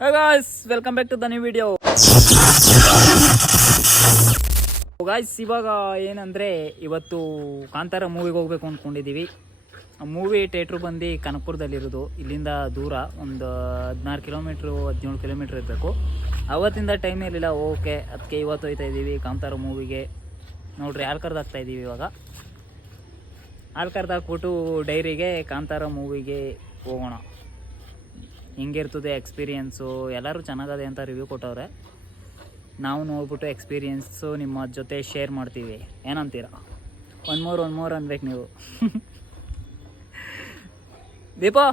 Guys welcome back to the new video guys ಇವಾಗ ಏನಂದರೆ ಇವತ್ತು ಕಾಂತಾರ ಮೂವಿಗೆ ಹೋಗ್ಬೇಕು ಅಂದ್ಕೊಂಡಿದ್ದೀವಿ ಮೂವಿ ಥಿಯೇಟ್ರ್ ಬಂದು ಕನಕಪುರದಲ್ಲಿರೋದು. ಇಲ್ಲಿಂದ ದೂರ ಒಂದು ಹದಿನಾರು ಕಿಲೋಮೀಟ್ರು ಹದಿನೇಳು ಕಿಲೋಮೀಟ್ರ್ ಇರಬೇಕು. ಅವತ್ತಿಂದ ಟೈಮ್ ಇರಲಿಲ್ಲ ಓಕೆ ಅದಕ್ಕೆ ಇವತ್ತು ಹೋಯ್ತಾ ಇದ್ದೀವಿ ಕಾಂತಾರ ಮೂವಿಗೆ ನೋಡ್ರಿ ಹಾಲು ಕರ್ದಾಗ್ತಾ ಇದ್ದೀವಿ ಇವಾಗ. ಹಾಲು ಕರ್ದಾಕ್ಬಿಟ್ಟು ಡೈರಿಗೆ ಕಾಂತಾರ ಮೂವಿಗೆ ಹೋಗೋಣ. ಹೆಂಗಿರ್ತದೆ ಎಕ್ಸ್ಪೀರಿಯೆನ್ಸು ಎಲ್ಲರೂ ಚೆನ್ನಾಗದೆ ಅಂತ ರಿವ್ಯೂ ಕೊಟ್ಟವ್ರೆ. ನಾವು ನೋಡ್ಬಿಟ್ಟು ಎಕ್ಸ್ಪೀರಿಯೆನ್ಸು ನಿಮ್ಮ ಜೊತೆ ಶೇರ್ ಮಾಡ್ತೀವಿ. ಏನಂತೀರ? ಒನ್ ಮೂರು ಒನ್ ಮೂರು ಅನ್ಬೇಕು ನೀವು. ದೀಪೋ!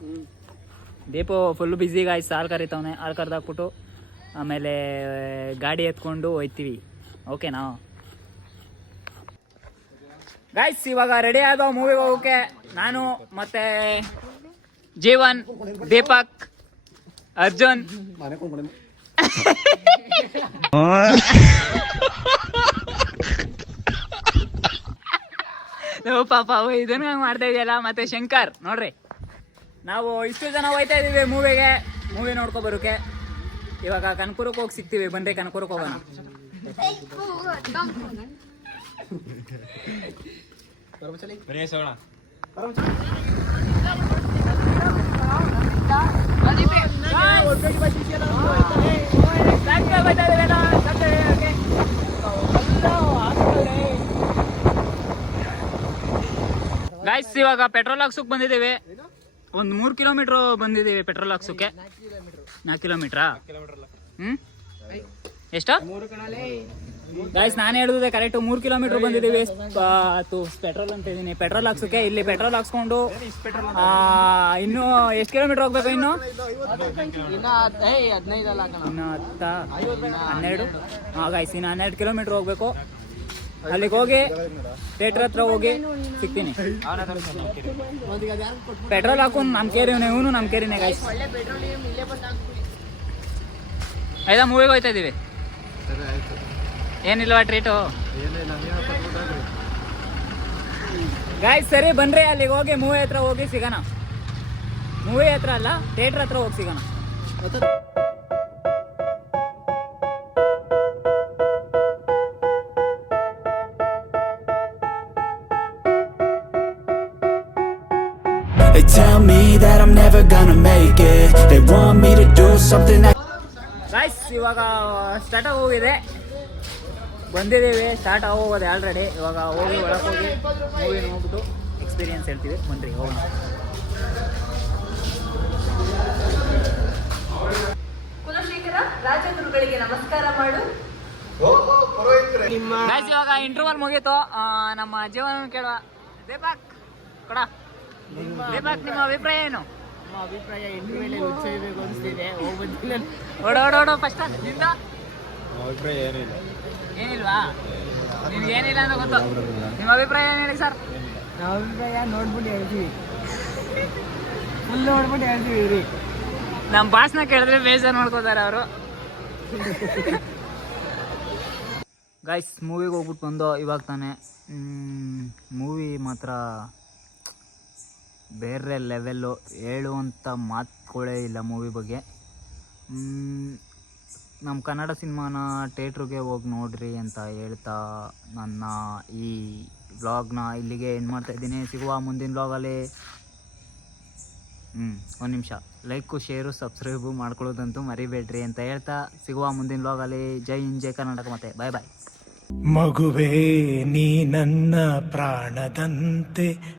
ದೀಪು ಫುಲ್ ಬ್ಯುಸಿಗೆ ಆಯ್ತು ಹಾಲು ಕರಿತವನೆ. ಹಾಲು ಕರೆದಾಕ್ಬಿಟ್ಟು ಆಮೇಲೆ ಗಾಡಿ ಎತ್ಕೊಂಡು ಹೋಯ್ತೀವಿ. ಓಕೆನಾ ಗಾಯ್ಸ್ ಇವಾಗ ರೆಡಿ ಆದವು ಮೂವಿಗೆ ಹೋಗೋಕೆ. ನಾನು ಮತ್ತೆ ಜೀವನ್ ದೀಪಕ್ ಅರ್ಜುನ್. ನೋ ಪಾಪ ಇದನ್ನ ಹಂಗ ಮಾಡ್ತಾ ಇದೆಯಲ್ಲ? ಮತ್ತೆ ಶಂಕರ್ ನೋಡ್ರಿ. ನಾವು ಇಷ್ಟು ಜನ ಹೋಯ್ತಾ ಇದೀವಿ ಮೂವಿಗೆ. ಮೂವಿ ನೋಡ್ಕೊ ಬರೋಕೆ ಇವಾಗ ಕನಕಪುರಕ್ಕೆ ಹೋಗಿ ಸಿಗ್ತೀವಿ. ಬಂದ್ರೆ ಕನಕಪುರಕ್ಕೆ ಹೋಗೋಣ. ಗಾಯ್ಸ್ ಇವಾಗ ಪೆಟ್ರೋಲ್ ಹಾಕ್ಸಕ್ ಬಂದಿದ್ದೀವಿ. ಒಂದು ಮೂರು ಕಿಲೋಮೀಟರ್ ಬಂದಿದ್ದೀವಿ ಪೆಟ್ರೋಲ್ ಹಾಕ್ಸಕ್ಕೆ ನಾಲ್ಕು ಕಿಲೋಮೀಟ್ರಾ ಹ್ಞೂ ಎಷ್ಟು? ಗಾಯ್ಸ್ ನಾನು ಹೇಳಿದ್ರೆ ಕರೆಕ್ಟ್ ಮೂರು ಕಿಲೋಮೀಟರ್ ಬಂದಿದ್ದೀವಿ. ಪೆಟ್ರೋಲ್ ಅಂತ ಇದ್ದೀನಿ ಪೆಟ್ರೋಲ್ ಹಾಕ್ಸೋಕೆ ಇಲ್ಲಿ ಪೆಟ್ರೋಲ್ ಹಾಕ್ಸ್ಕೊಂಡು ಆ, ಇನ್ನು ಎಷ್ಟು ಕಿಲೋಮೀಟರ್ ಹೋಗ್ಬೇಕು ಇನ್ನು? ಇನ್ನು ಹತ್ತ ಹನ್ನೆರಡು. ಹಾಂ ಗೈಸ್ ಇನ್ನು ಹನ್ನೆರಡು ಕಿಲೋಮೀಟರ್ ಹೋಗ್ಬೇಕು. ಅಲ್ಲಿಗೆ ಹೋಗಿ ಥಿಯೇಟ್ರ್ ಹತ್ರ ಹೋಗಿ ಸಿಗ್ತೀನಿ. ಪೆಟ್ರೋಲ್ ಹಾಕೊಂಡು ನಮ್ಮ ಕೇರಿವನೇ ಇವನು ನಮ್ಮ ಕೇರಿನೇ ಗೈಸ್ ಆಯ್ತಾ ಮೂವಿಗೆ ಹೋಯ್ತಾ ಇದೀವಿ? ಏನಿಲ್ವಾ ಟ್ರೀಟು ಗಾಯ್ ಸರಿ ಬನ್ರಿ ಅಲ್ಲಿಗೆ ಹೋಗಿ ಮೂವಿ ಹತ್ರ ಹೋಗಿ ಸಿಗೋಣ ಮೂವಿ ಹತ್ರ ಅಲ್ಲ ಥಿಯೇಟ್ರ್ ಹತ್ರ ಹೋಗಿ ಸಿಗೋಣ They tell me that I'm never gonna make it. They want me to do something that. Guys, ಇವಾಗ ಸ್ಟಾರ್ಟ್ ಹೋಗಿದೆ ಬಂದಿದ್ದೀವಿ ಸ್ಟಾರ್ಟ್ ಆಗೋಗೋದು ಆಲ್ರೆಡಿ ಇವಾಗ ಹೋಗಿ ಒಳಗೆ ಹೋಗಿ ಮೂವಿ ನೋಡ್ಬಿಟ್ಟು ಎಕ್ಸ್ಪೀರಿಯನ್ಸ್ ಹೇಳ್ತೀವಿ. ಬನ್ರಿ ಹೋಗೋಣ. ಕುಲಶೇಖರ ರಾಜಗುರುಗಳಿಗೆ ನಮಸ್ಕಾರ ಮಾಡು. ಇವಾಗ ಇಂಟರ್ವಲ್ ಮುಗೀತು. ನಮ್ಮ ಜೀವನ ಕೇಳುವ ದೀಪಕ್ ಕೊಡ. ದೀಪಕ್ ನಿಮ್ಮ ಅಭಿಪ್ರಾಯ ಏನು? ನಮ್ಮ ಅಭಿಪ್ರಾಯ ಎಂಟು ಮೇಲೆ ಉಚ್ಚಬೇಕು ಅನಿಸ್ತಿದೆ ಹೋಗ್ಬಂದಿಲ್ಲ ಓಡೋಡೋಡೋ ಫಸ್ಟ್ ಅಭಿಪ್ರಾಯ ನಿಂದ ಏನಿಲ್ವಾ ನಿಮ್ಗೆ ಏನಿಲ್ಲ ಅಂತ ಗೊತ್ತು. ನಿಮ್ಮ ಅಭಿಪ್ರಾಯ ಏನು ಹೇಳಿ ಸರ್? ನಮ್ಮ ಅಭಿಪ್ರಾಯ ನೋಡ್ಬಿಟ್ಟು ಹೇಳ್ತೀವಿ. ಫುಲ್ ನೋಡ್ಬಿಟ್ಟು ಹೇಳ್ತೀವಿ ರೀ ನಮ್ಮ ಭಾಷಣ ಕೇಳಿದ್ರೆ ಬೇಜಾರು ಮಾಡ್ಕೋತಾರೆ ಅವರು. ಗಾಯ್ಸ್ ಮೂವಿಗೆ ಹೋಗ್ಬಿಟ್ಟು ಬಂದೋ ಇವಾಗ ತಾನೆ ಮೂವಿ ಮಾತ್ರ ಬೇರೆ ಲೆವೆಲ್ಲು ಹೇಳುವಂಥ ಮಾತುಗಳೇ ಇಲ್ಲ ಮೂವಿ ಬಗ್ಗೆ. ನಮ್ಮ ಕನ್ನಡ ಸಿನಿಮಾನ ಥಿಯೇಟ್ರಿಗೆ ಹೋಗಿ ನೋಡ್ರಿ ಅಂತ ಹೇಳ್ತಾ ನನ್ನ ಈ ವ್ಲಾಗ್ನ ಇಲ್ಲಿಗೆ ಏನು ಮಾಡ್ತಾ ಇದ್ದೀನಿ? ಸಿಗುವ ಮುಂದಿನ ವ್ಲಾಗಲ್ಲಿ. ಹ್ಞೂ ಒಂದು ನಿಮಿಷ. ಲೈಕು ಶೇರು ಸಬ್ಸ್ಕ್ರೈಬು ಮಾಡ್ಕೊಳ್ಳೋದಂತೂ ಮರಿಬೇಡ್ರಿ ಅಂತ ಹೇಳ್ತಾ ಸಿಗುವ ಮುಂದಿನ ವ್ಲಾಗಲ್ಲಿ. ಜೈ ಹಿಂದ್, ಜೈ ಕರ್ನಾಟಕ ಮತ್ತೆ ಬಾಯ್ ಬಾಯ್ ಮಗುವೇ, ನೀ ನನ್ನ ಪ್ರಾಣದಂತೆ.